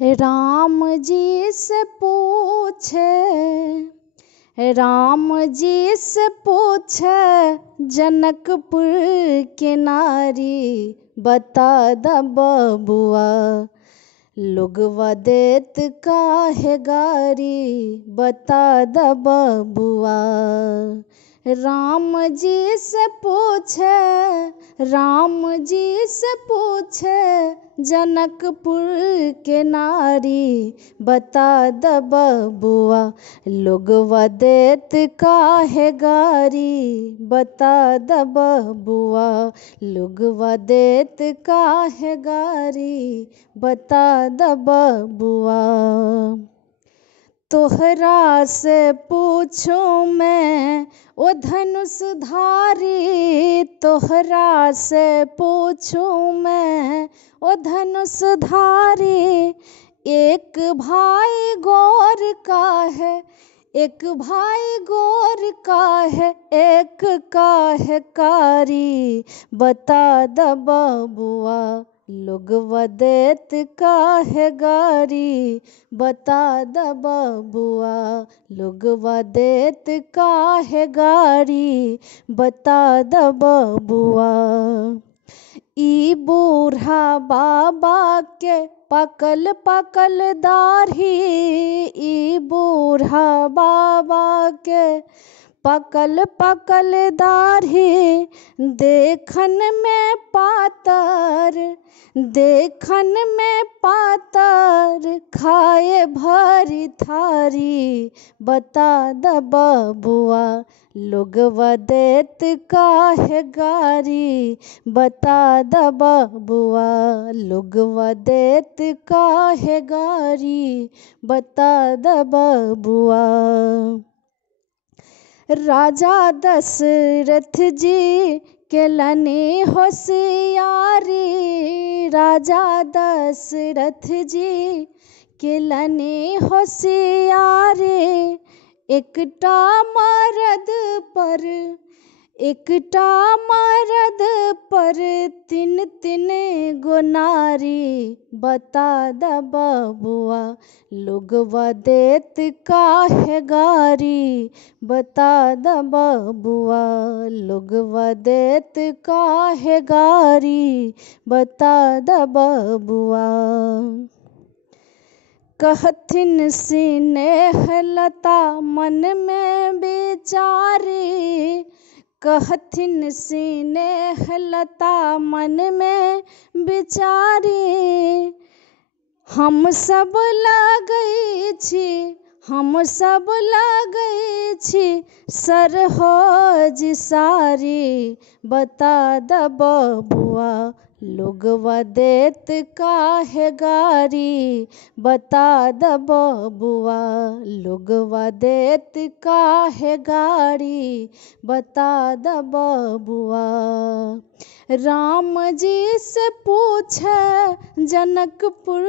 राम जी से पूछे, राम जी से पूछे जनकपुर के नारी, बता द बबुआ लोगवा देत काहे गारी, बता द बबुआ। राम जी से पूछे, राम जी से पूछे जनकपुर के नारी, बता द बबुआ लोगवा देत काहे गारी, बता द बबुआ लोगवा देत काहे गारी, बता द बबुआ। तोहरा से पूछूं मैं ओ धनुषधारी, तोहरा से पूछूं मैं ओ धनुषधारी, एक भाई गोर का है, एक भाई गोर का है, एक का है कारी, बता द बबुआ लोगवा देत काहे गारी, बता द बबुआ लोगवा देत काहे गारी, बता द बबुआ। ई बूढ़ा बाबा के पकल पकल दाढ़ी, ई बूढ़ा बाबा के पकल पकल दाढ़ी, देखन में पातर, देखन में पातर, खाए भरी थारी, बता द बबुआ लोगवा देत काहे गारी, बता द बबुआ लोगवा देत काहे गारी, बता द बबुआ। राजा दशरथ जी के लनी होशियारी, राजा दशरथ जी के लनी होशियारी, एकटा मर्द पर, एकटा मर्द पर तीन तीन गो नारी, बता द बबुआ लोगवा देत काहे गारी, बता द बबुआ लोगवा देत काहे गारी, बता द बबुआ। कहथिन स्नेह लता मन में विचारी, कहथिन स्नेह लता मन में विचारी, हम सब लगै छी, हम सब लगै छी सरहोज सारी, बता द बबुआ लोगवा देत काहे गारी, बता द बबुआ लोगवा देत काहे गारी, बता द बबुआ। राम जी से पूछे जनकपुर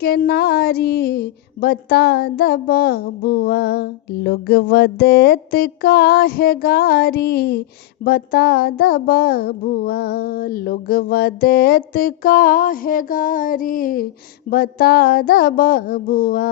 के नारी, बता द बबुआ लोगवा देत काहे गारी, बता द बबुआ लोगवा देत काहे गारी, बता द बबुआ।